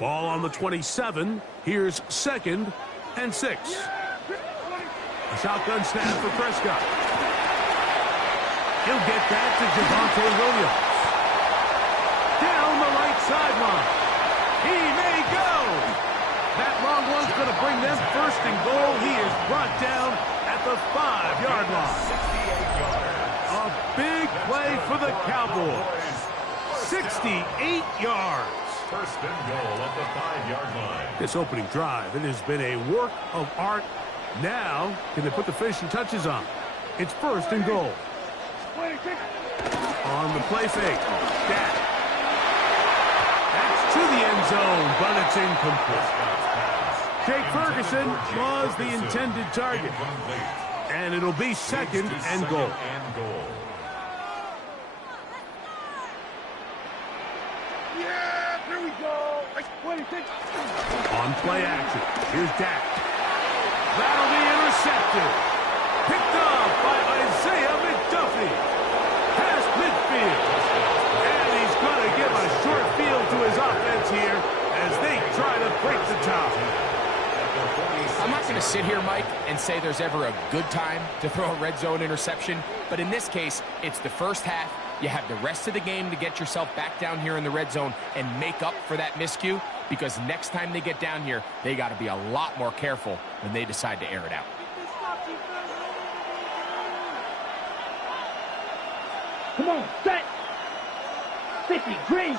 Ball on the 27. Here's 2nd and 6. A shotgun snap for Prescott. He'll get that to Javonte Williams. Down the right sideline. He may go. That long one's going to bring them 1st and goal. He is brought down at the 5-yard line. A big play for the Cowboys. 68 yards. 1st and goal at the 5-yard line. This opening drive, it has been a work of art. Now, can they put the finishing touches on? It's 1st and goal. On the play fake. Dak. That's to the end zone, but it's incomplete. Jake Ferguson was the intended target. And it'll be 2nd and goal. On play action, here's Dak. That'll be intercepted. Picked off by Isaiah McDuffie. Past midfield. And he's going to give a short field to his offense here as they try to break the tie. I'm not going to sit here, Mike, and say there's ever a good time to throw a red zone interception, but in this case, it's the first half. You have the rest of the game to get yourself back down here in the red zone and make up for that miscue, because next time they get down here, they got to be a lot more careful when they decide to air it out. Come on, set! 50, green!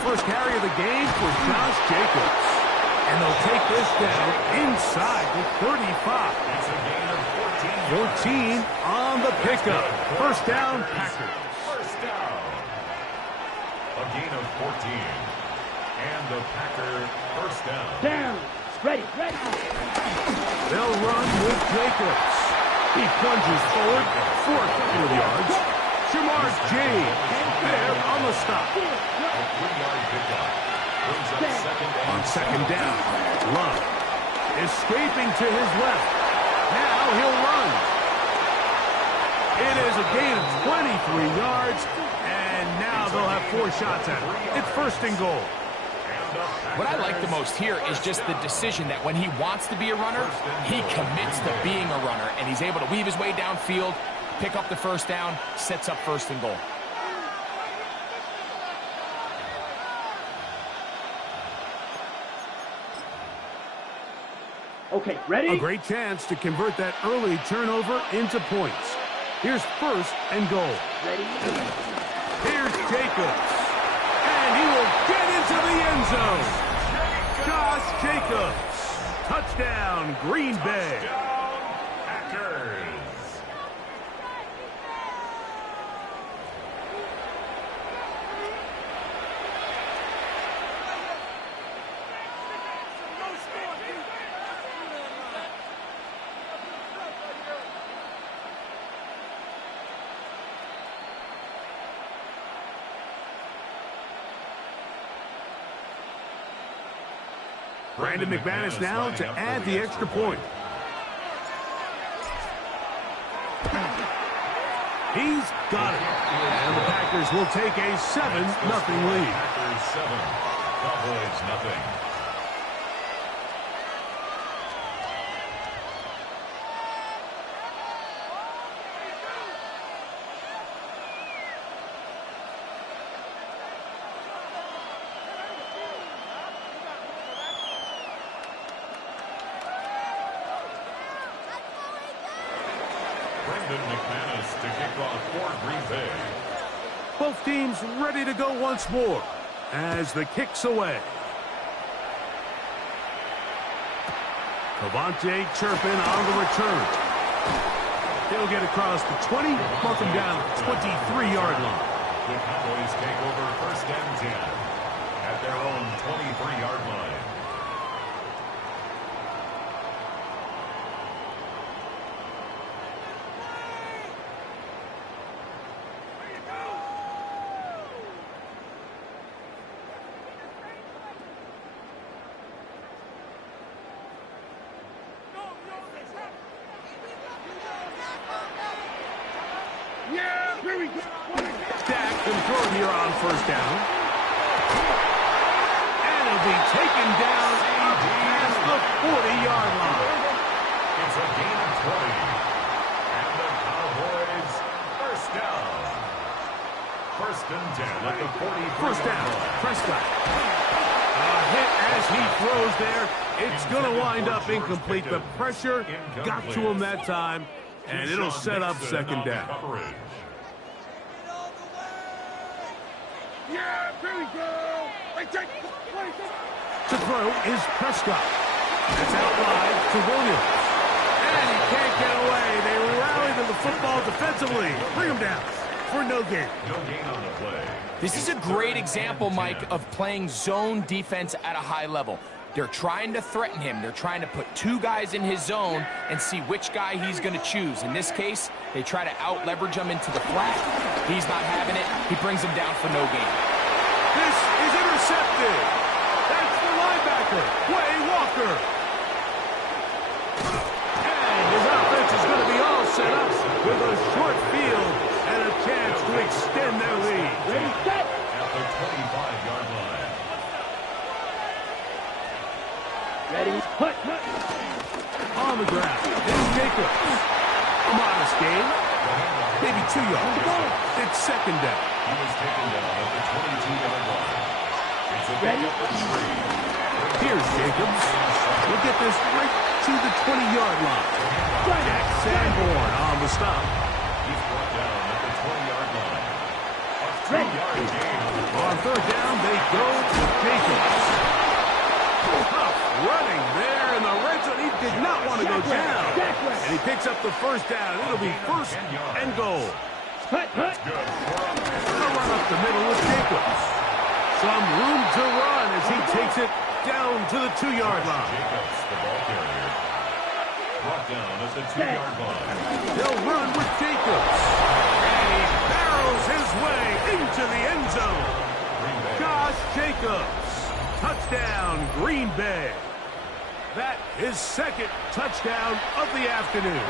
First carry of the game for Josh Jacobs. And they'll take this down inside the 35. It's a gain of 14 on the pickup. 1st down, Packers. 1st down. A gain of 14. And the Packer 1st down. Down. Ready. They'll run with Jacobs. He plunges forward for a couple of yards. Jamar James there on the stop. A 3-yard pickup. Brings up 2nd and On 2nd down, Love escaping to his left. Now he'll run. It is a gain of 23 yards, and now they'll have 4 shots at it. It's 1st and goal. What I like the most here is just the decision that when he wants to be a runner, he commits to being a runner, and he's able to weave his way downfield, pick up the 1st down, sets up 1st and goal. Okay, ready? A great chance to convert that early turnover into points. Here's 1st and goal. Ready? Here's Jacobs. And he will get into the end zone. Josh Jacobs. Touchdown, Green Bay. Packers. Brandon McManus now to add the extra point. He's got it. And the Packers will take a 7-0 lead. Packers 7, Cowboys 0. McManus to kick off for Green Bay. Both teams ready to go once more as the kick's away. Cavante chirping on the return. He'll get across the 20, mark him down at the 23-yard line. The Cowboys take over 1st and 10 at their own 23-yard line. Dak can throw it here on first down. And it'll be taken down past the 40-yard line. It's a gain of 20. And the Cowboys first down. First and 10 at the 40. First down, Prescott. A hit as he throws there. It's going to wind up incomplete. The pressure got to him that time, and it'll set up second down. Yeah, here we go. To throw is Prescott. That's out wide to Williams. And he can't get away. They rally to the football defensively. Bring him down for no gain. No gain on the play. This is a great example, Mike, of playing zone defense at a high level. They're trying to threaten him. They're trying to put two guys in his zone and see which guy he's going to choose. In this case, they try to out-leverage him into the flat. He's not having it. He brings him down for no gain. This is intercepted. That's the linebacker, Quay Walker. And his offense is going to be all set up with a short field and a chance to extend their lead. Ready, set. At the 25-yard line. Ready, hut. On the ground, it's Jacobs. A modest gain. Maybe 2 yards. It's second down. He was taken down at the 22-yard line. It's a Ready? gain of 3. Here's Jacobs. We'll get this right to the 20-yard line. Jack Sanborn on the stop. He's brought down at the 20-yard line. A 3-yard gain. On third down, they go to Jacobs. Tough running there in the red zone. He did not want to go down. And he picks up the first down. It'll be first and goal. Hut. Good. Gonna run up the middle with Jacobs. Some room to run as he takes it down to the 2-yard line. Jacobs, the ball carrier. Brought down at the 2-yard line. They'll run with Jacobs. And he barrels his way into the end zone. Josh Jacobs. Touchdown, Green Bay. That is second touchdown of the afternoon.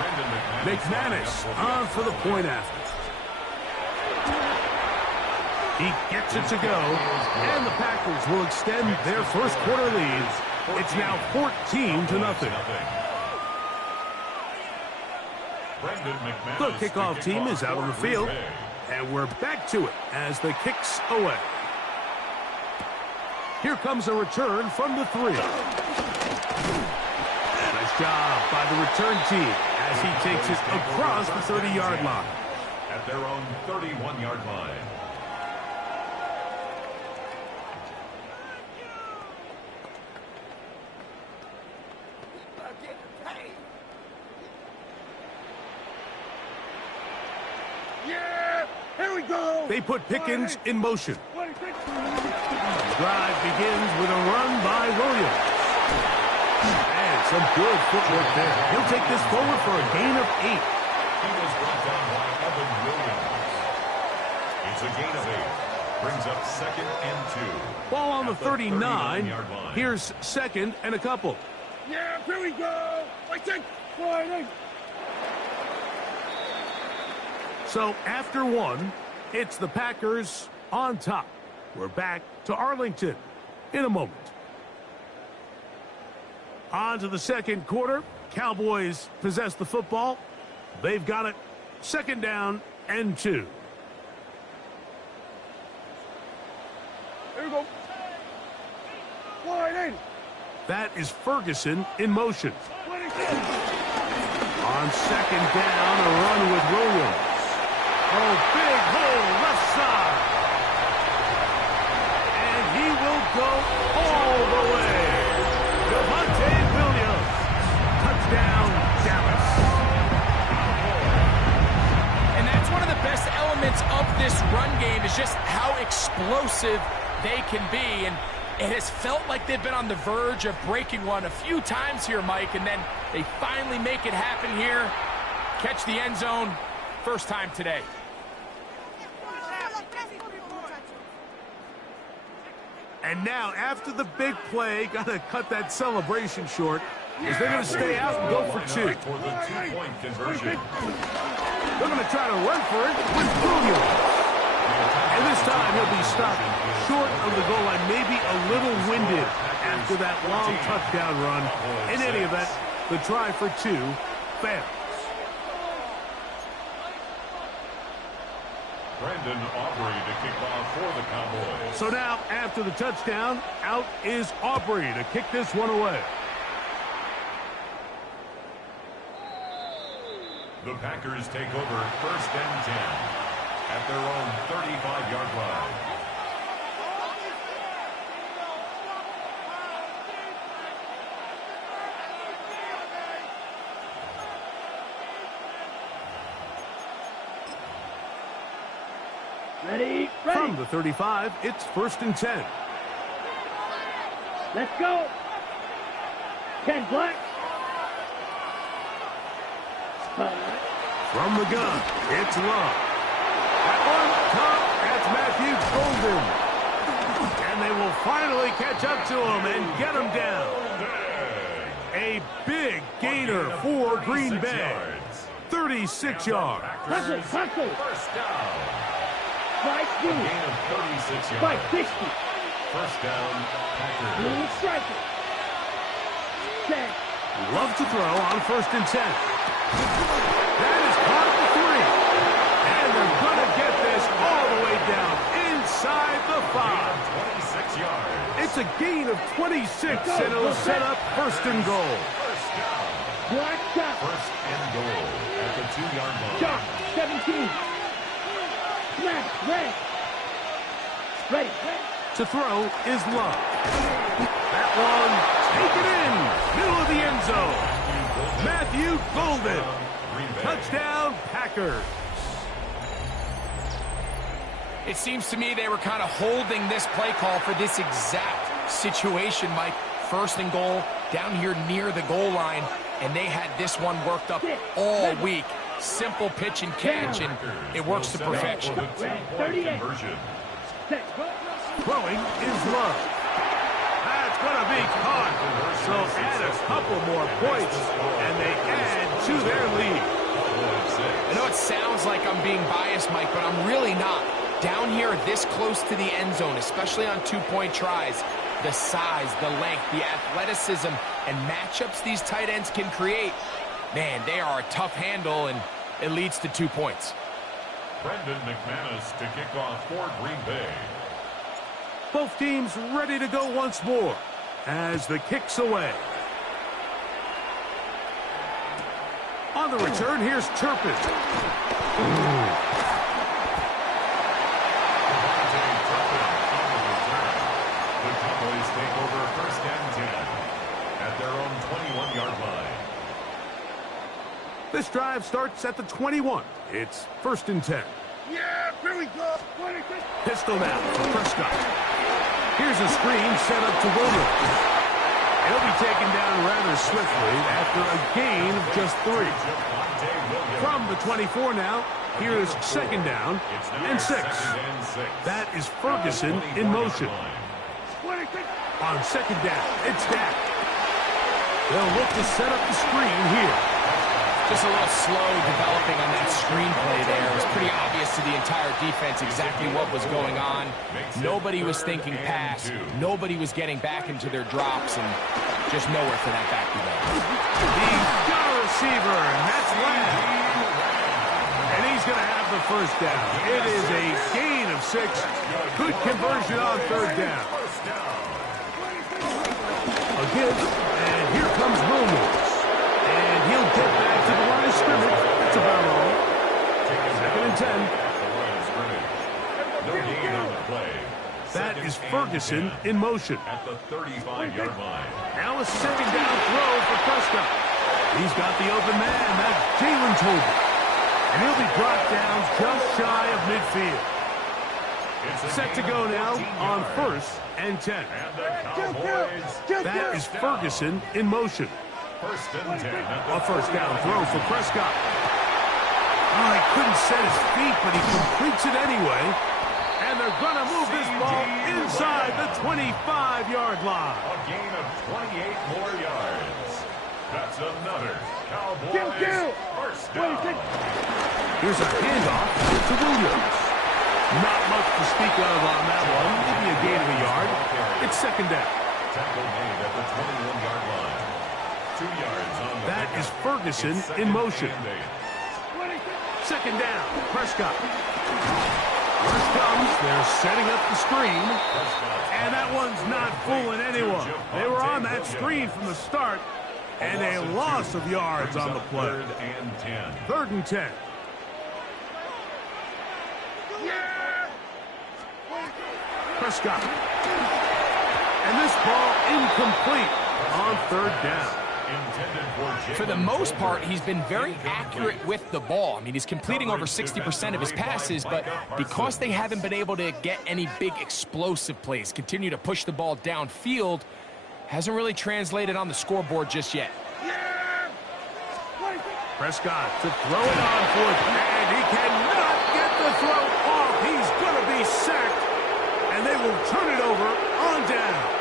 McManus on for the point after. He gets it to go, and the Packers will extend their first quarter lead. It's now 14-0. The kickoff team is out on the field, and we're back to it as the kick's away. Here comes a return from the 3. Nice job by the return team as he takes it across the 30-yard line. At their own 31-yard line. Yeah, here we go. They put Pickens in motion. Drive begins with a run by Williams. And some good footwork there. He'll take this forward for a gain of 8. He was brought down by Evan Williams. It's a gain of 8. Brings up second and 2. Ball on the 39. 39-yard line. Here's second and a couple. Yeah, here we go. Sliding. So after one, it's the Packers on top. We're back to Arlington in a moment. On to the second quarter. Cowboys possess the football. They've got it. Second down and 2. Here we go. Sliding. That is Ferguson in motion. On second down, a run with Williams. Oh, big hole left side. And he will go all the way. Devontae Williams. Touchdown, Dallas. And that's one of the best elements of this run game is just how explosive they can be. And it has felt like they've been on the verge of breaking one a few times here, Mike, and then they finally make it happen here. Catch the end zone. First time today. And now, after the big play, got to cut that celebration short, as they're going to stay out and go for 2. For the 2-point conversion. They're going to try to run for it with Julio. And this time he'll be stopped short of the goal line, maybe a little winded after that long touchdown run. In any event, the try for 2 fails. Brandon Aubrey to kick off for the Cowboys. So now, after the touchdown, out is Aubrey to kick this one away. The Packers take over 1st and 10 at their own 35-yard line. Ready? From the 35, it's 1st and 10. Let's go. 10 black. Spot. From the gun, it's Love. That one, top, that's Matthew Golden. And they will finally catch up to him and get him down. A big gainer for Green Bay. 36 yards. Hustle, hustle. First down. Right A speed. gain of 36 yards. Right 60. First down, Packers. Little striker. Set. Love to throw on 1st and 10. That is caught at the 3. And they're going to get this all the way down inside the 5. 26 yards. It's a gain of 26, and it'll set up 1st and goal. First down. Black shot. First and goal at the 2-yard line. Shot. 17. Snap. Red. Ready. To throw is Love. That one, taken in, middle of the end zone. Matthew Golden. Touchdown, Packers. It seems to me they were kind of holding this play call for this exact situation, Mike. 1st and goal, down here near the goal line, and they had this one worked up all week. Simple pitch and catch, and it works to perfection. 38. Set. Throwing is Love. That's going to be caught. So add a couple more points, and they add to their lead. I know it sounds like I'm being biased, Mike, but I'm really not. Down here this close to the end zone, especially on 2-point tries, the size, the length, the athleticism, and matchups these tight ends can create, man, they are a tough handle, and it leads to 2 points. Brendan McManus to kick off for Green Bay. Both teams ready to go once more as the kick's away. On the return, here's Turpin. The Cowboys take over 1st and 10 at their own 21-yard line. This drive starts at the 21. It's 1st and 10. Yeah, here we go. Pistol now for Prescott. Here's a screen set up to Williams. He'll be taken down rather swiftly after a gain of just 3. From the 24 now, here's 2nd down and 6. That is Ferguson in motion. On 2nd down, it's Dak. They'll look to set up the screen here. Just a little slow developing on that screenplay there. It was pretty obvious to the entire defense exactly what was going on. Nobody was thinking pass. Nobody was getting back into their drops, and just nowhere for that back to go. He's got a receiver, and that's Lamb. And he's going to have the 1st down. It is a gain of 6. Good conversion on 3rd down. A give, and here comes Williams. And he'll get back to the line of scrimmage. That's about all. 2nd and 10. No gain on the play. That is Ferguson in motion. At the 35-yard line. Now a 2nd down throw for Prescott. He's got the open man. That's Jalen Tolbert. And he'll be brought down just shy of midfield. Set to go now on 1st and 10. And the Cowboys. That is Ferguson in motion. 1st and 10. A 1st down throw for Prescott. Oh, he couldn't set his feet, but he completes it anyway. And they're going to move this ball inside the 25-yard line. A gain of 28 more yards. That's another Cowboys 1st down. Here's a handoff to Williams. Not much to speak of on that one. Maybe a gain of a yard. It's second down. Tackle made at the 21-yard line. 2 yards on the That pickup. is Ferguson in motion. Second down, Prescott. First comes, they're setting up the screen. And that one's not fooling anyone. They were on that screen from the start, and a loss of yards on the play. 3rd and 10. 3rd and 10. Prescott. And this ball incomplete on 3rd down. For the most part, he's been very accurate with the ball. I mean, he's completing over 60% of his passes, but because they haven't been able to get any big explosive plays, continue to push the ball downfield, hasn't really translated on the scoreboard just yet. Prescott to throw it on 4th, and he cannot get the throw off. He's going to be sacked, and they will turn it over on down.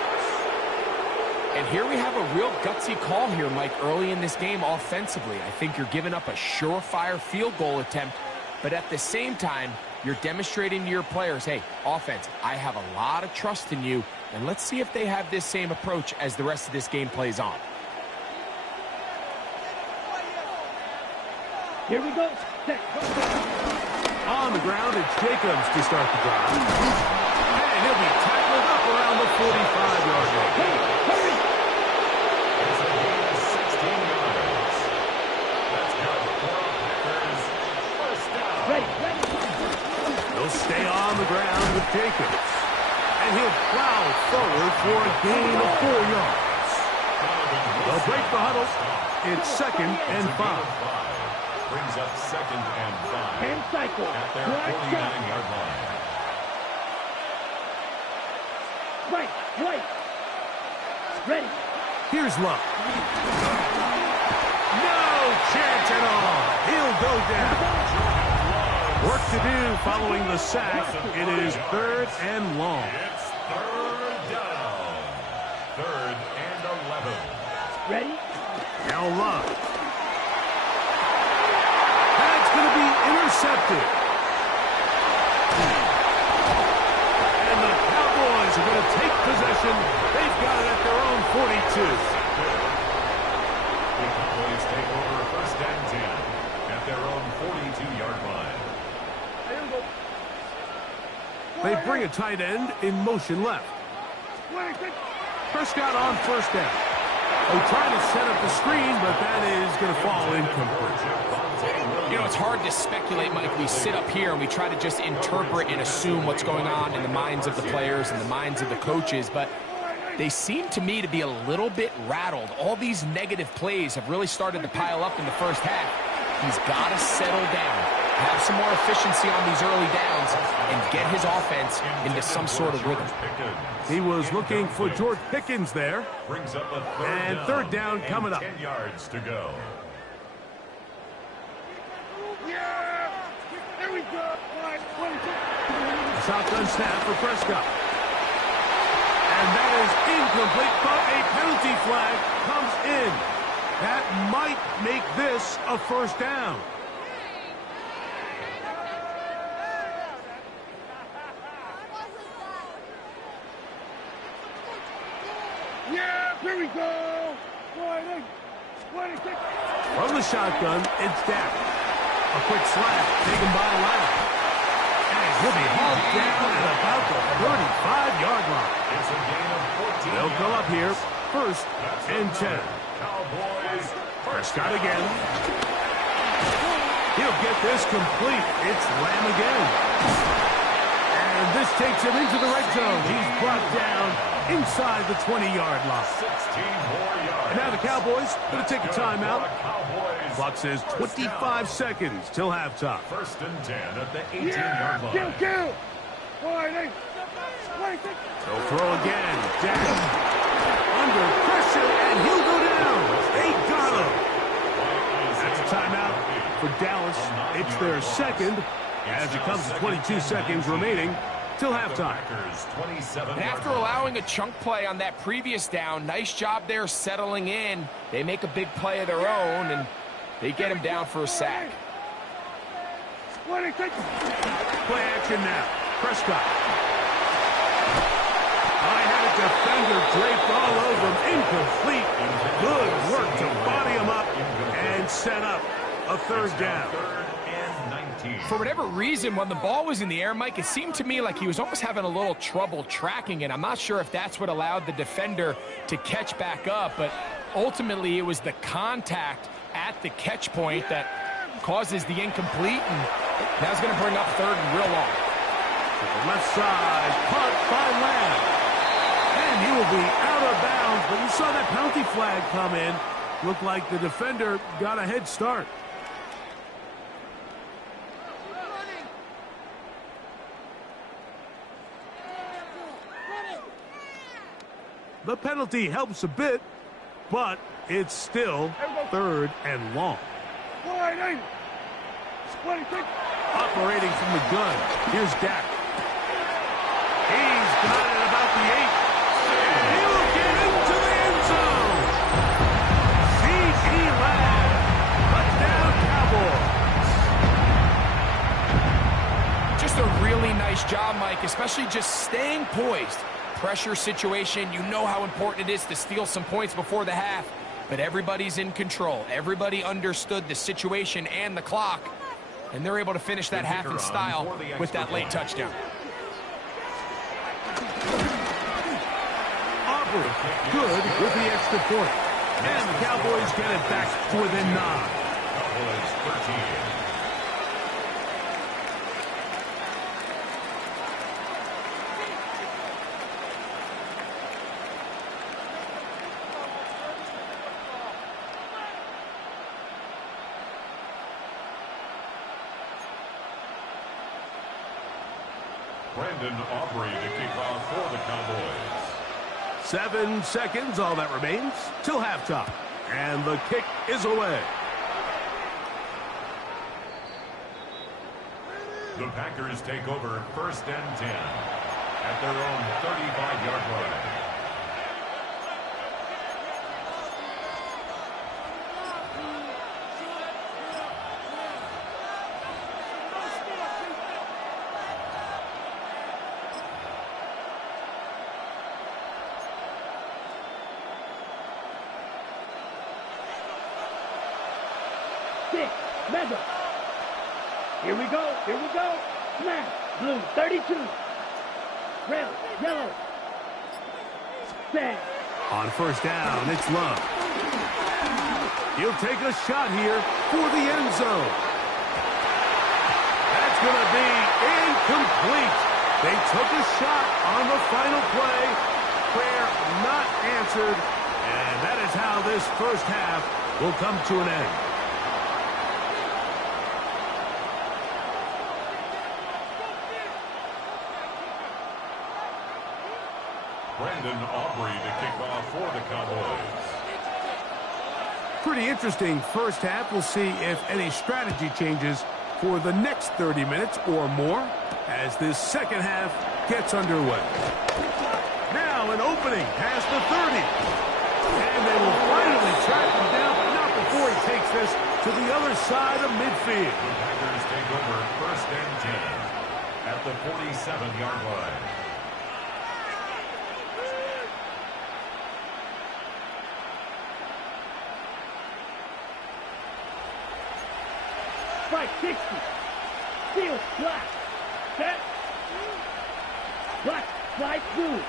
And here we have a real gutsy call here, Mike, early in this game offensively. I think you're giving up a surefire field goal attempt, but at the same time, you're demonstrating to your players, hey, offense, I have a lot of trust in you, and let's see if they have this same approach as the rest of this game plays on. Here we go. Set. On the ground, it's Jacobs to start the drive. And he'll be tackled up around the 45-yard line. Hurry. It's a gain of 16 yards. That's good for Packers. First down. Ready. He'll stay on the ground with Jacobs. And he'll plow forward for a gain of 4 yards. They'll break the huddle. It's 2nd and 5. Brings up 2nd and 5. 10 cycle. At their 49-yard line. Right. Ready. Here's Luck. No chance at all. He'll go down. Work to do following the sack. It is 3rd and long. It's 3rd down. 3rd and 11. Ready. Now Luck. That's going to be intercepted. And the Cowboys are going to take possession. They've got it at their own 42. The Cowboys take over 1st and 10 at their own 42-yard line. They bring a tight end in motion left. Prescott on 1st down. They try to set up the screen, but that is going to fall incomplete. You know, it's hard to speculate, Mike. We sit up here and we try to just interpret and assume what's going on in the minds of the players and the minds of the coaches, but they seem to me to be a little bit rattled. All these negative plays have really started to pile up in the first half. He's got to settle down, have some more efficiency on these early downs, and get his offense into some sort of rhythm. He was looking for George Pickens there. Brings up a And 3rd down coming up. 10 yards to go. There we go. Shotgun snap for Prescott. And that is incomplete, but a penalty flag comes in. That might make this a 1st down. Here we go. From the shotgun, it's Dak. A quick slap taken by Lamb. And he'll be hauled down at about the 35-yard line. It's a gain of 14. They'll go up here, 1st and 10. Cowboys. Prescott again. He'll get this complete. It's Lamb again. And this takes him into the red zone. He's brought down inside the 20-yard line. 16 more yards. And now the Cowboys going to take a timeout. Cowboys. Clock says 25 seconds till halftime. 1st and 10 at the 18-yard line. Kill. They'll throw again. Dak under pressure, and he'll go down. They got him. That's a timeout for Dallas. It's their 2nd, as it comes to 22 seconds remaining till halftime. And after allowing a chunk play on that previous down, nice job there settling in. They make a big play of their own, and they get him down for a sack. Play action now. Prescott. I had a defender draped all over him. Incomplete. Good work to body him up and set up a third down. For whatever reason, when the ball was in the air, Mike, it seemed to me like he was almost having a little trouble tracking it. I'm not sure if that's what allowed the defender to catch back up, but ultimately it was the contact at the catch point that causes the incomplete, and that's going to bring up third and real long. To the left side, caught by Lamb. And he will be out of bounds, but you saw that penalty flag come in. Looked like the defender got a head start. The penalty helps a bit, but it's still third and long. Operating from the gun. Here's Dak. He's got it about the 8. He will get into the end zone. C.G. Lamb. Touchdown, Cowboys. Just a really nice job, Mike, especially just staying poised. Pressure situation, you know how important it is to steal some points before the half, but everybody's in control. Everybody understood the situation and the clock, and they're able to finish that half in style with that late touchdown. Aubrey, good with the extra point. And the Cowboys get it back to within 9. Cowboys 13. Brandon Aubrey to kick off for the Cowboys. 7 seconds, all that remains, till halftime. And the kick is away. The Packers take over 1st and 10 at their own 35-yard line. Madden. Here we go. Smash. Blue, 32. Red, yellow. Set. On 1st down, it's Love. He'll take a shot here for the end zone. That's going to be incomplete. They took a shot on the final play. Prayer not answered. And that is how this first half will come to an end. Brandon Aubrey to kick off for the Cowboys. Pretty interesting first half. We'll see if any strategy changes for the next 30 minutes or more as this second half gets underway. Now an opening past the 30. And they will finally track him down, but not before he takes this to the other side of midfield. The Packers take over 1st and 10 at the 47-yard line. Strike 60. Steal, black. Set. Black, slide through.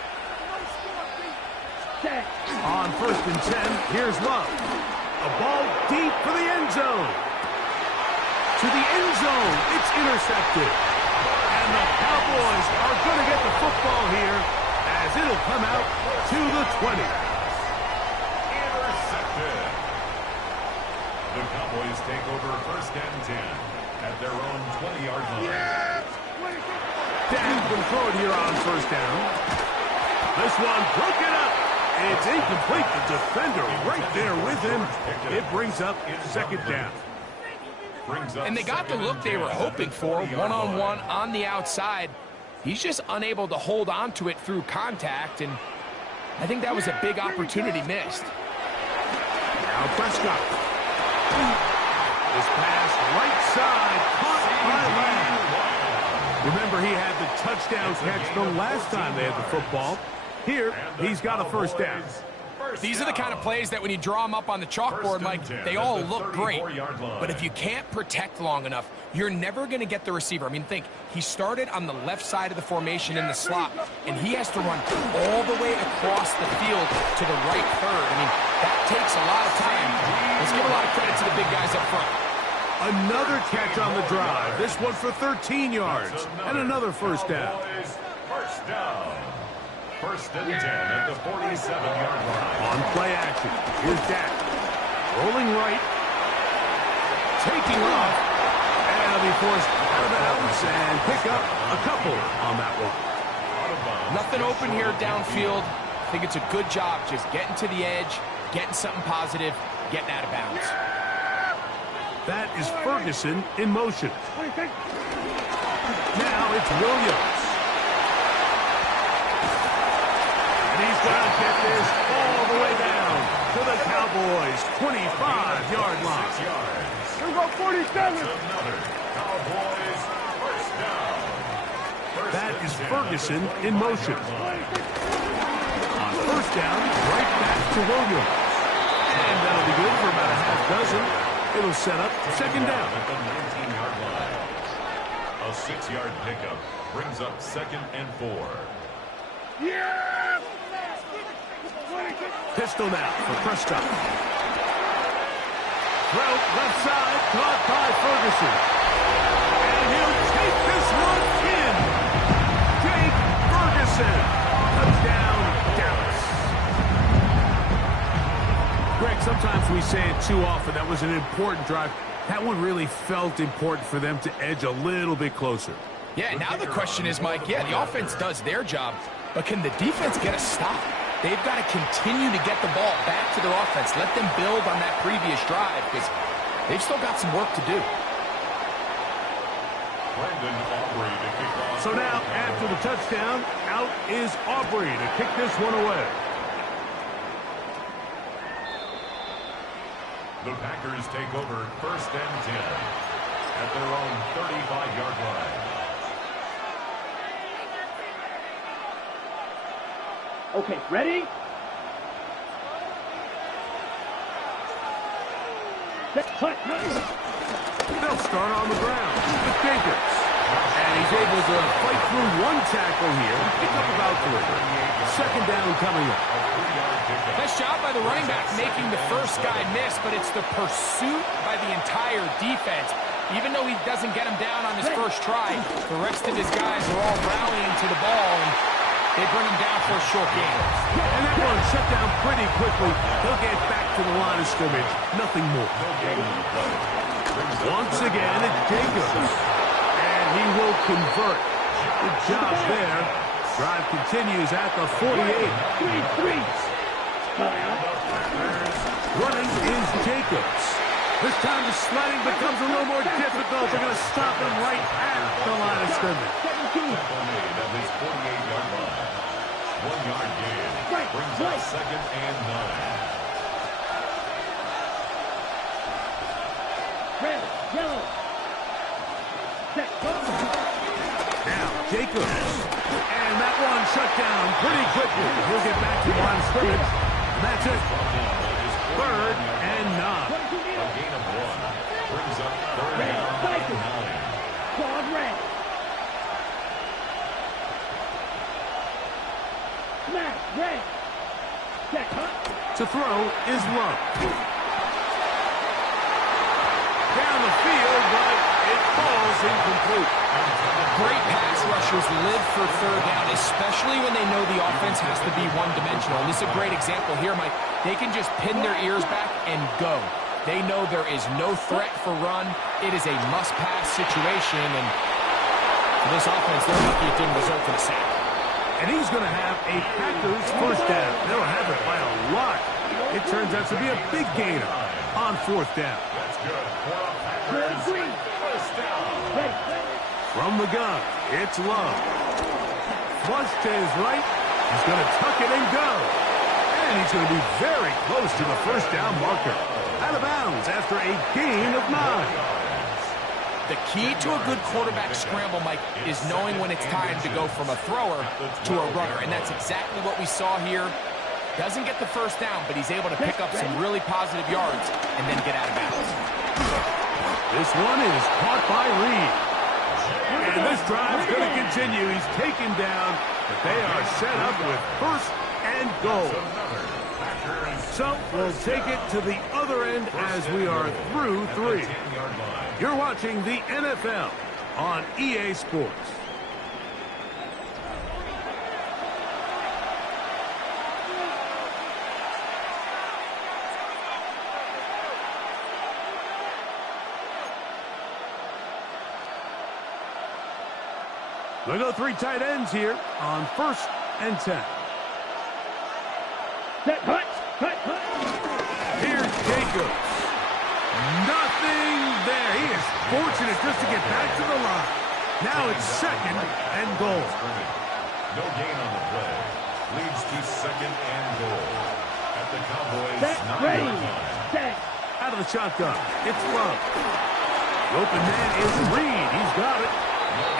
Set. On 1st and 10, here's Love. A ball deep for the end zone. To the end zone, it's intercepted. And the Cowboys are going to get the football here as it'll come out to the 20. Intercepted. The Cowboys take over 1st and 10 at their own 20-yard line. Dan can throw it here on 1st down. This one broken up. It's incomplete. The defender right there with him. It brings up 2nd down. And they got the look they were hoping for, one-on-one on the outside. He's just unable to hold on to it through contact, and I think that was a big opportunity missed. Now Prescott. This pass right side, caught by Lamb. Remember, he had the touchdown catch the last time they had the football. Here, he's got a first down. These are the kind of plays that when you draw them up on the chalkboard, Mike, they all look great. But if you can't protect long enough, you're never going to get the receiver. I mean, think, he started on the left side of the formation in the slot, and he has to run all the way across the field to the right third. I mean, that takes a lot of time. Let's give a lot of credit to the big guys up front. Another catch on the drive. This one for 13 yards. And another first down. First down. First and 10 at the 47-yard line. On play action. Here's Dak. Rolling right. Taking off. And he'll be forced out of bounds and pick up a couple on that one. Nothing open here downfield. I think it's a good job just getting to the edge, getting something positive, getting out of bounds. That is Ferguson in motion. Now it's Williams. And he's going to get this all the way down to the Cowboys' 25-yard line. Here we go, 47. Another Cowboys first down. That is Ferguson in motion. On first down, right back to Williams. And that'll be good for about a half dozen. It'll set up second down. At the 19-yard line. A 6-yard pickup brings up 2nd and 4. Yeah! Pistol now for Prescott. Throw left side, caught by Ferguson. And he'll take this one in. Jake Ferguson. Touchdown, Dallas. Greg, sometimes we say it too often. That was an important drive. That one really felt important for them to edge a little bit closer. Yeah, now the question is, Mike, yeah, the offense does their job, but can the defense get a stop? They've got to continue to get the ball back to their offense. Let them build on that previous drive because they've still got some work to do. So now, after the touchdown, out is Aubrey to kick this one away. The Packers take over 1st and 10 at their own 35-yard line. Okay, ready? Set, cut. They'll start on the ground with Jacobs. And he's able to fight through one tackle here and pick up about 3. Second down coming up. Nice job by the running back making the first guy miss, but it's the pursuit by the entire defense. Even though he doesn't get him down on his first try, the rest of his guys are all rallying to the ball, and they bring him down for a short gain. And that one shut down pretty quickly. He'll get back to the line of scrimmage. Nothing more. Once again, it's Jacobs. And he will convert. Good job there. Drive continues at the 48. Running is Jacobs. This time the sledding becomes a little more difficult. They're going to stop him right at the line of scrimmage. 48-yard line. 1-yard gain brings up 2nd and 9. Red, yellow. Set, cut. Now Jacobs. And that one shut down pretty quickly. He'll get back to the line of scrimmage. And that's it. 3rd and 9. A gain of 1 brings up 3rd Red, down cycle. and 9. Quad red. Smash, red. Set, cut. To throw is Love. Down the field, but it falls incomplete. Great pass rushers live for 3rd down, especially when they know the offense has to be one-dimensional. And this is a great example here, Mike. They can just pin their ears back and go. They know there is no threat for run. It is a must-pass situation, and for this offense, they're lucky it didn't result in a sack. And he's going to have a Packers first down. They'll have it by a lot. It turns out to be a big gainer on 4th down. That's good for a Packers first down. From the gun, it's Love. Flush to his right. He's going to tuck it and go. And he's going to be very close to the first down marker. Out of bounds after a gain of 9. The key to a good quarterback scramble, Mike, is knowing when it's time to go from a thrower to a runner, and that's exactly what we saw here. Doesn't get the first down, but he's able to pick up some really positive yards and then get out of bounds. This one is caught by Reed. And this drive's going to continue. He's taken down, but they are set up with first and goal. So we'll take it to the other end as we are through 3. You're watching the NFL on EA Sports. They'll go 3 tight ends here on 1st and 10. Cut. Here's Jacobs. Nothing there. He is fortunate just to get back to the line. Now it's 2nd and goal. No gain on the play. Leads to 2nd and goal. At the Cowboys' 9-yard line. Out of the shotgun. It's Love. The open man is Reed. He's got it.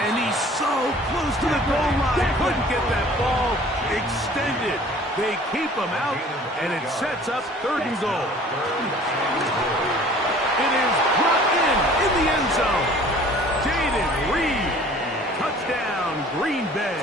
And he's so close to the goal line. Couldn't get that ball extended. They keep him out, and it sets up 3rd and goal. It is brought in the end zone. Jaden Reed. Touchdown, Green Bay.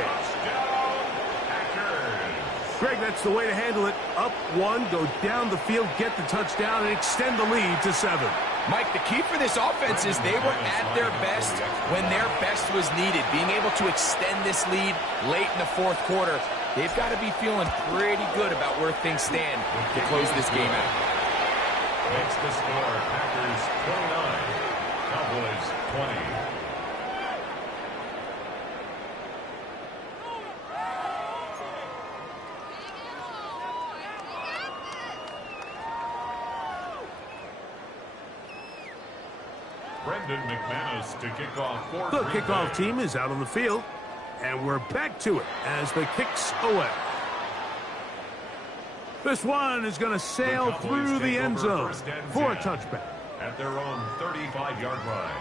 Greg, that's the way to handle it. Up 1, go down the field, get the touchdown, and extend the lead to 7. Mike, the key for this offense is they were at their best when their best was needed. Being able to extend this lead late in the 4th quarter, they've got to be feeling pretty good about where things stand to close this game out. Makes the score Packers 29, Cowboys 20. Brendan McManus to kick off for The Green kickoff Bay. team is out on the field, and we're back to it as the kicks away. This one is going to sail through the end zone for a touchback. At their own 35-yard line.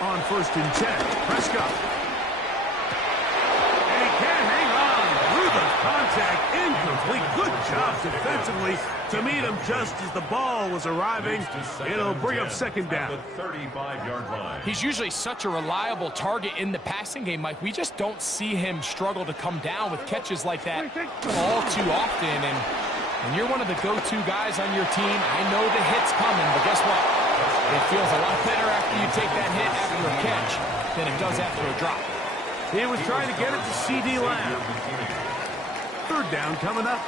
On 1st and 10, Prescott. And he can't hang on through the contact. Incomplete. Good job defensively to meet him just as the ball was arriving. It'll bring up 2nd down. At the 35-yard line. He's usually such a reliable target in the passing game, Mike. We just don't see him struggle to come down with catches like that all too often. And when you're one of the go-to guys on your team, I know the hit's coming, but guess what? It feels a lot better after you take that hit after a catch than it does after a drop. He was trying to get it to C.D. Lamb. 3rd down coming up.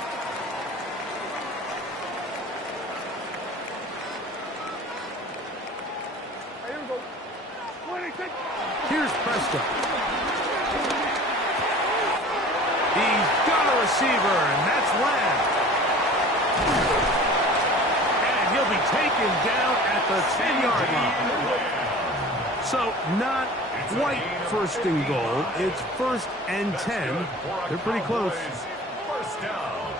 Here's Prescott. He's got a receiver, and that's Lamb. And he'll be taken down at the 10-yard line. So not quite 1st and goal. It's 1st and 10. They're pretty close. First down.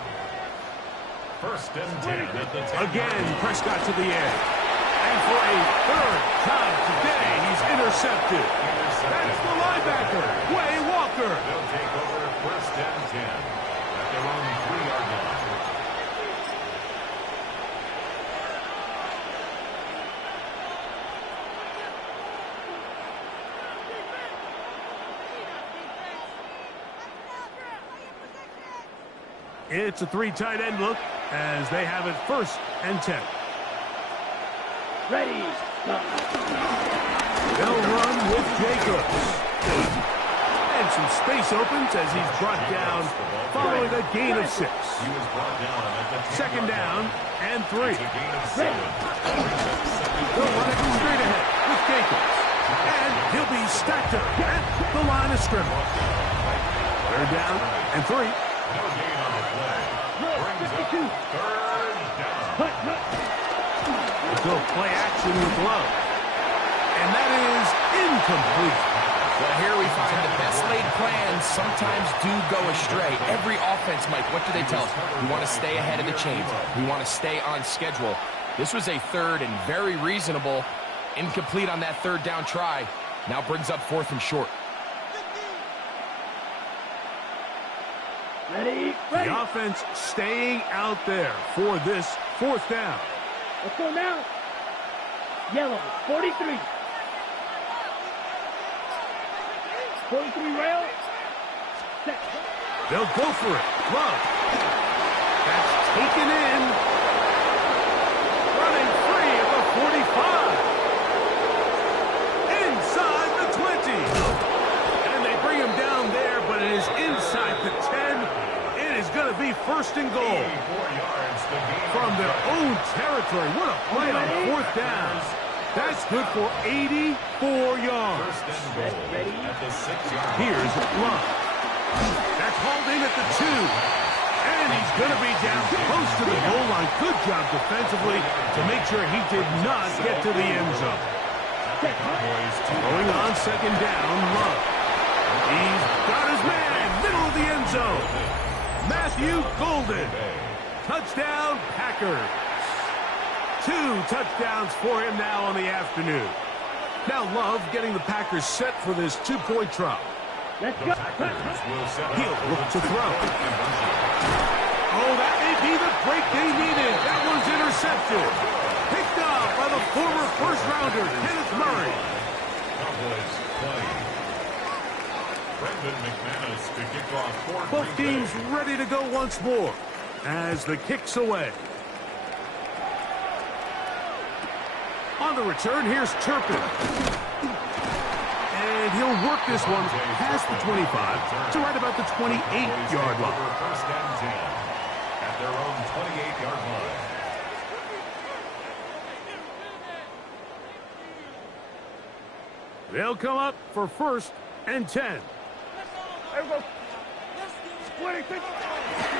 1st and 10 at the 10. Again, Prescott to the air. And for a 3rd time today, he's intercepted. That's the linebacker, Way Walker. They'll take over 1st and 10 at their own 3-yard line. It's a 3 tight end look as they have it 1st and 10. Ready. They'll run with Jacobs. And some space opens as he's brought down following a gain of 6. He was brought down at the 2nd down and 3. gain of 7. They'll run it straight ahead with Jacobs. And he'll be stacked up at the line of scrimmage. 3rd down and 3. No gain on the play. Brings up 3rd down. Go play action with Love. And that is incomplete. Well, here we find the best laid plans sometimes do go astray. Every offense, Mike, what do they tell us? We want to stay ahead of the chains. We want to stay on schedule. This was a third and very reasonable. Incomplete on that third down try. Now brings up 4th and short. Ready, ready. The offense staying out there for this 4th down. Let's go now. Yellow, 43. 43 rail. Set. They'll go for it. Love. That's taken in. Running free at the 45. Inside the 20. And they bring him down there, but it is inside the 10. It is going to be 1st and goal. From their own territory. What a play on 4th down. That's good for 84 yards. Here's Love. That's hauled in at the 2. And he's going to be down close to the goal line. Good job defensively to make sure he did not get to the end zone. Going on 2nd down, Love. He's got his man, middle of the end zone. Matthew Golden. Touchdown, Packers. 2 touchdowns for him now on the afternoon. Now Love getting the Packers set for this 2-point try. Let's go. He'll look to throw. Oh, that may be the break they needed. That one's intercepted. Picked up by the former first-rounder, Kenneth Murray. Both teams ready to go once more as the kick's away. On the return, here's Turpin. And he'll work this one past the 25 to right about the 28-yard line. First and 10 at their own 28-yard line. They'll come up for 1st and 10. There we go.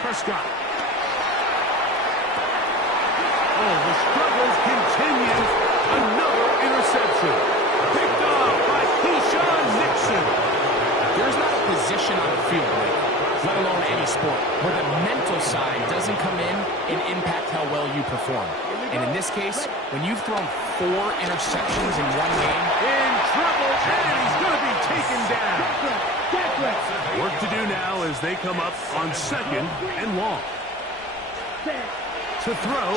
Prescott. Oh, the struggles continue. Another interception. Picked off by Keyshawn Nixon. There's not a position on the field, let alone any sport, where the mental side doesn't come in and impact how well you perform. And in this case, when you've thrown 4 interceptions in one game, In trouble, and he's going to be taken down. Work to do now as they come up on 2nd and long. To throw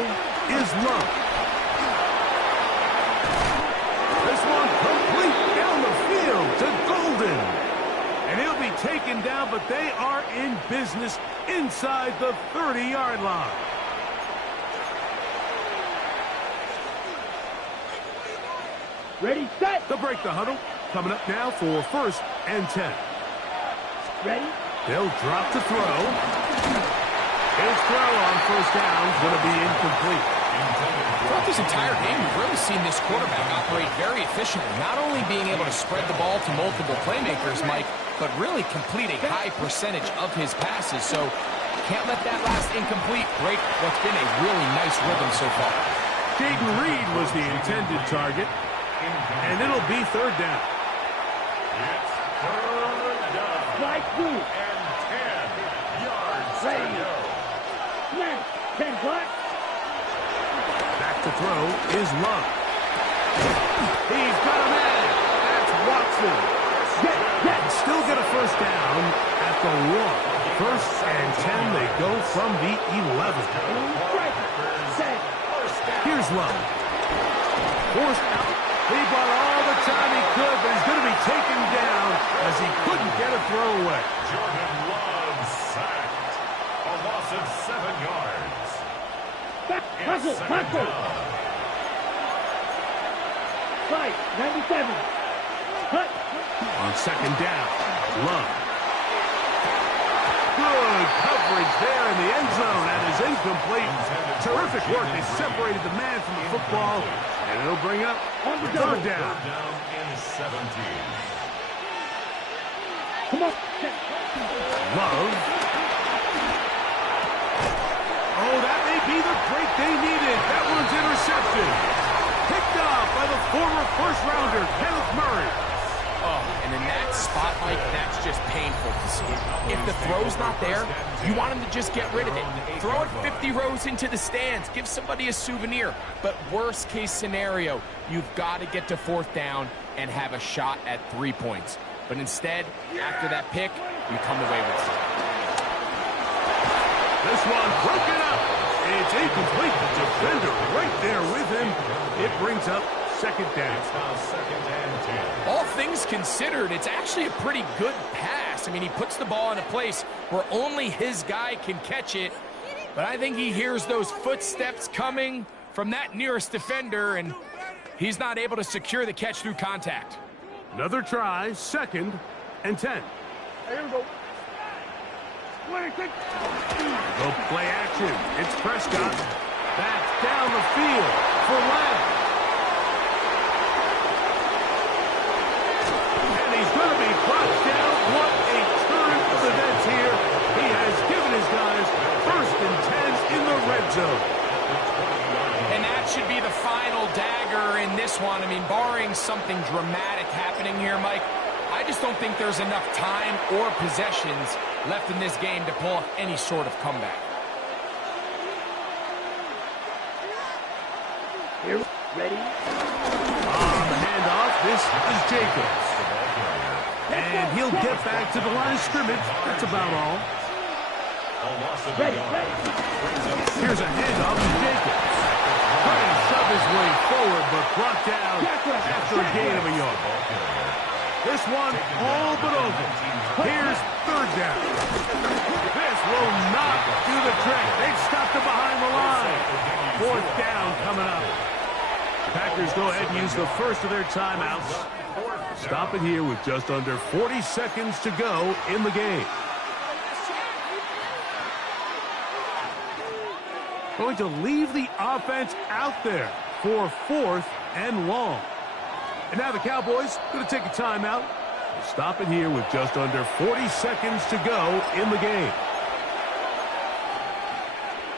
is Love. This one complete down the field to Golden. And he'll be taken down, but they are in business inside the 30-yard line. Ready, set. They'll break the huddle. Coming up now for 1st and 10. Ready. They'll drop to throw. His throw on 1st down is going to be incomplete. throughout this entire game, we've really seen this quarterback operate very efficiently, not only being able to spread the ball to multiple playmakers, Mike, but really complete a high percentage of his passes. So can't let that last incomplete break what's been a really nice rhythm so far. Jaden Reed was the intended target, and it'll be 3rd down. It's 3rd down. Slide through. And 10 yards to Ready. go. Snap. 10 block. Back to throw is Love. He's got a man. That's Watson. Still get a 1st down at the 1. 1st and 10, they go from the 11. Here's Love. Forced out. He bought all the time he could, but he's going to be taken down as he couldn't get a throw away. Jordan Love sacked. A loss of 7 yards. Hustle, hustle. 5, 97. Cut. On 2nd down, Love. Good coverage there in the end zone. That is incomplete. Terrific work. They separated the man from the football, and it'll bring up 3rd down. 3rd down and 17. Come on. Love. Oh, that may be the break they needed. That one's intercepted. Picked off by the former first-rounder, Kenneth Murray. Oh, and And in that spot, Mike, that's just painful to see. If the throw's not there, you want him to just get rid of it. Throw it 50 rows into the stands. Give somebody a souvenir. But worst case scenario, you've got to get to fourth down and have a shot at 3 points. But instead, after that pick, you come away with it. This one broken up. It's incomplete. The defender right there with him. It brings up second down. Second and 10. All things considered, it's actually a pretty good pass. I mean, he puts the ball in a place where only his guy can catch it. But I think he hears those footsteps coming from that nearest defender, and he's not able to secure the catch through contact. Another try, second and 10. Here we go. Go play action. It's Prescott. Back down the field for Lamb. And he's going to be brought down. What a turn of events here. He has given his guys first and 10 in the red zone. And that should be the final dagger in this one. I mean, barring something dramatic happening here, Mike, I just don't think there's enough time or possessions left in this game to pull off any sort of comeback. Here, ready? On the handoff, this is Jacobs. And he'll get back to the line of scrimmage. That's about all. Ready, ready. Here's a handoff to Jacobs. Trying to shove his way forward, but brought down after a gain of a yard. This one all but over. Here's third down. This will not do the trick. They've stopped him behind the line. Fourth down coming up. Packers go ahead and use the first of their timeouts. Stop it here with just under 40 seconds to go in the game. Going to leave the offense out there for fourth and long. And now the Cowboys going to take a timeout. Stop it here with just under 40 seconds to go in the game.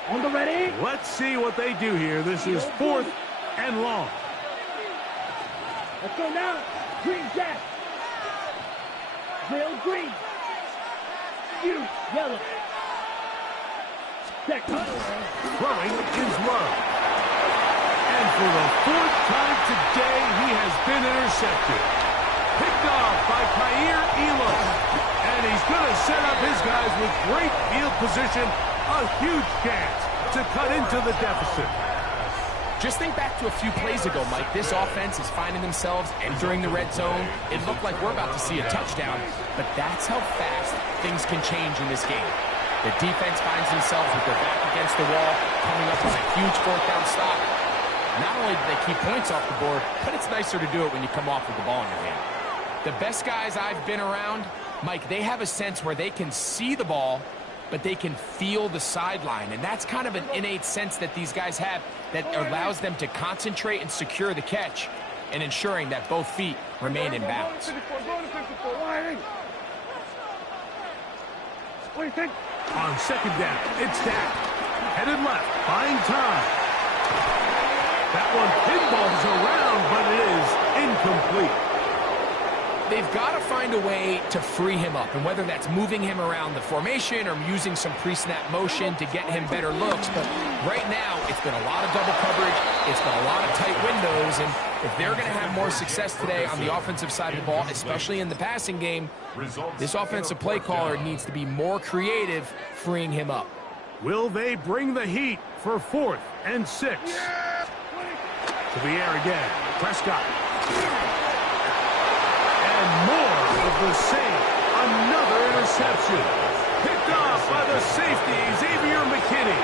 On the ready? Let's see what they do here. This is fourth and long. Let's go now. Green jack. Real green. You, yellow. Check. Throwing is Love. And for the fourth time today, he has been intercepted. Picked off by Kaiir Elam. And he's going to set up his guys with great field position. A huge chance to cut into the deficit. Just think back to a few plays ago, Mike. This offense is finding themselves entering the red zone. It looked like we're about to see a touchdown, but that's how fast things can change in this game. The defense finds themselves with their back against the wall, coming up with a huge fourth down stop. Not only do they keep points off the board, but it's nicer to do it when you come off with the ball in your hand. The best guys I've been around, Mike, they have a sense where they can see the ball, but they can feel the sideline. And that's kind of an innate sense that these guys have that allows them to concentrate and secure the catch and ensuring that both feet remain in bounds. On second down, it's Dak. Headed left, buying time. That one pinballs around, but it is incomplete. They've got to find a way to free him up, and whether that's moving him around the formation or using some pre-snap motion to get him better looks. But right now, it's been a lot of double coverage. It's been a lot of tight windows, and if they're going to have more success today on the offensive side of the ball, especially in the passing game, this offensive play caller needs to be more creative, freeing him up. Will they bring the heat for fourth and 6? To the air again, Prescott. And more of the same. Another interception. Picked off by the safety, Xavier McKinney.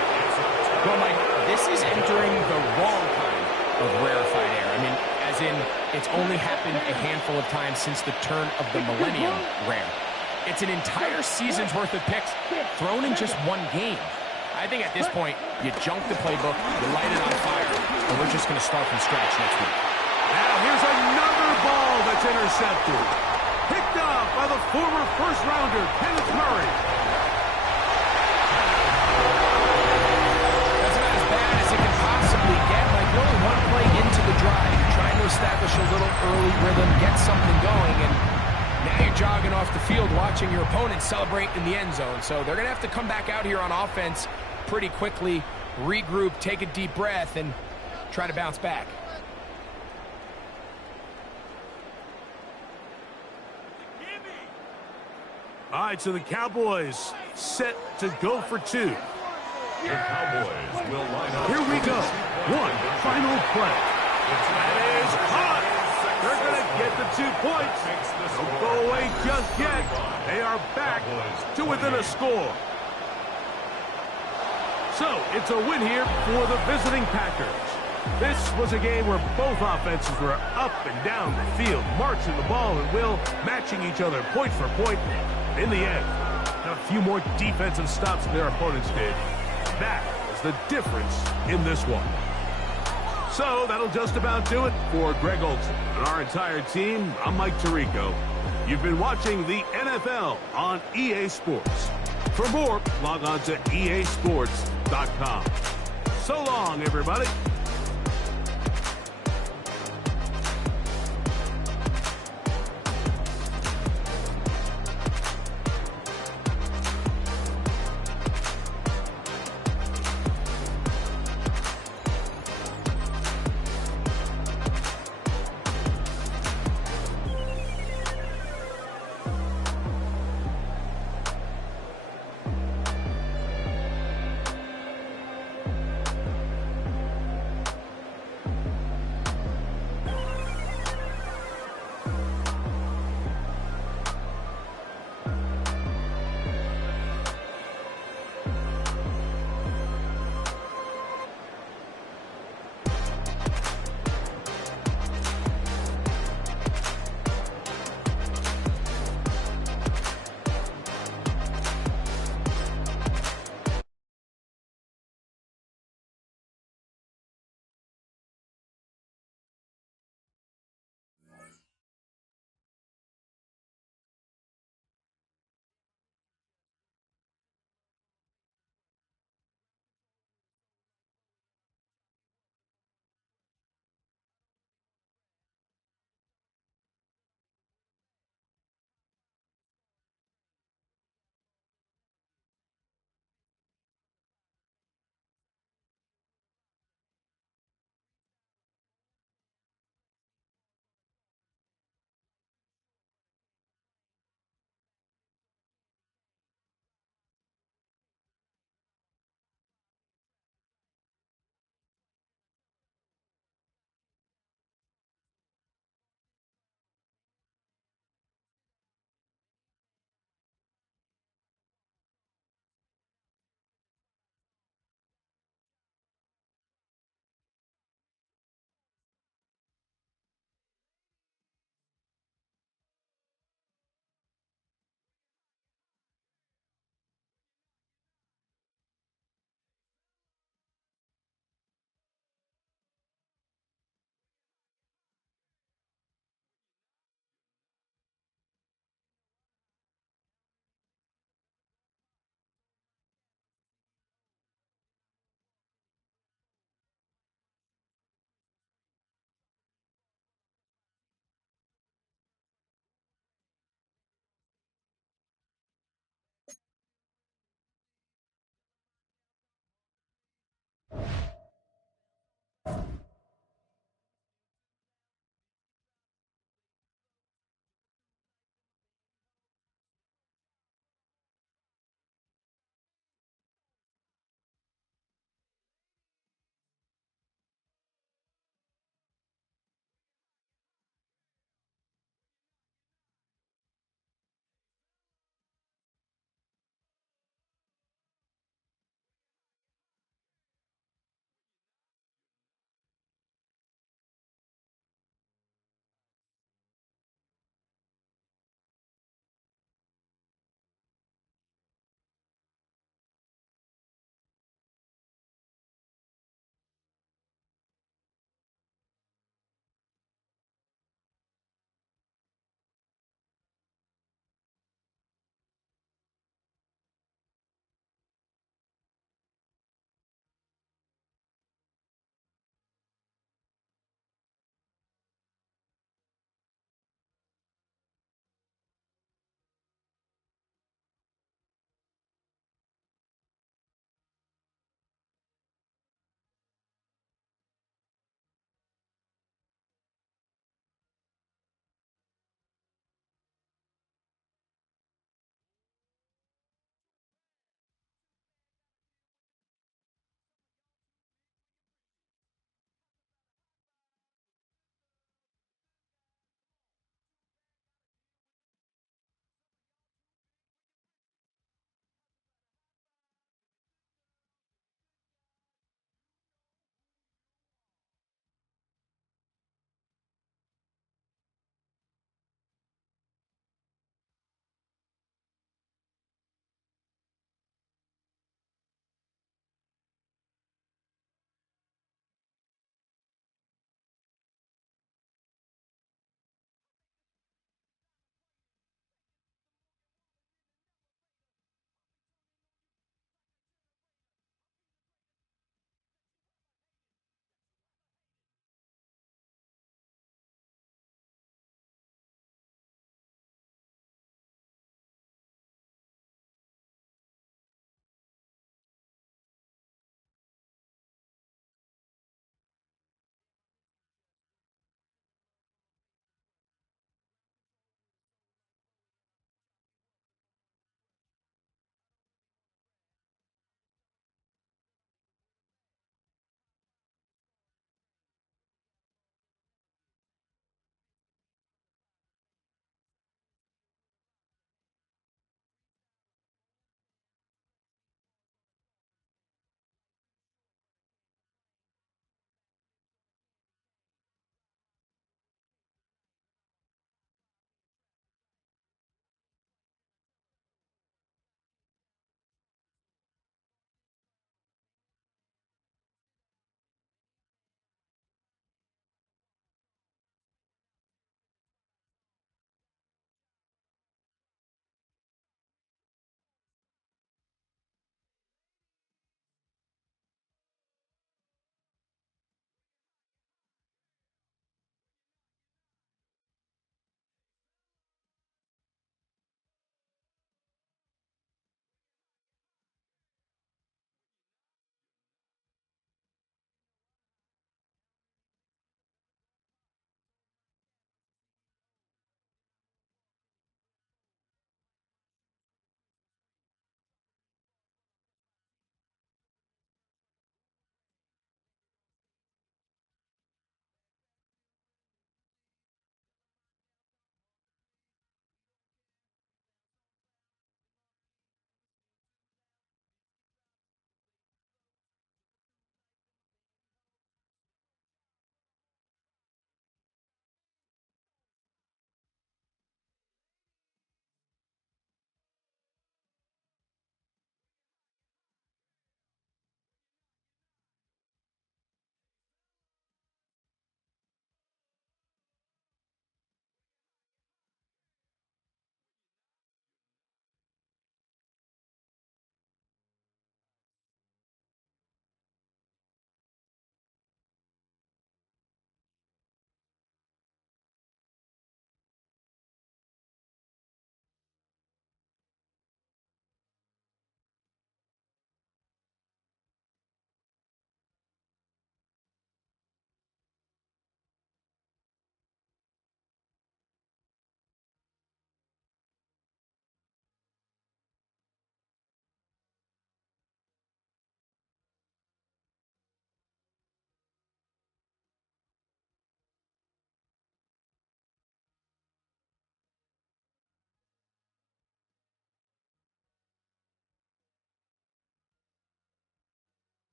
Well, Mike, this is entering the wrong kind of rarefied air. I mean, as in, it's only happened a handful of times since the turn of the millennium rare. It's an entire season's worth of picks thrown in just one game. I think at this point, you junk the playbook, you light it on fire, and we're just going to start from scratch next week. Now here's another ball that's intercepted. Picked off by the former first-rounder, Kenneth Murray. That's about as bad as it can possibly get. Like, we're only one play into the drive, trying to establish a little early rhythm, get something going, and jogging off the field watching your opponent celebrate in the end zone. So they're going to have to come back out here on offense pretty quickly, regroup, take a deep breath, and try to bounce back. All right, so the Cowboys set to go for two. The Cowboys will line up. Here we go. One final play. That is hot. They're going to get the 2 points. Don't go away just yet. They are back to within a score. So it's a win here for the visiting Packers. This was a game where both offenses were up and down the field, marching the ball and will, matching each other point for point. In the end, a few more defensive stops than their opponents did. That is the difference in this one. So that'll just about do it for Greg Olson and our entire team. I'm Mike Tirico. You've been watching the NFL on EA Sports. For more, log on to easports.com. So long, everybody.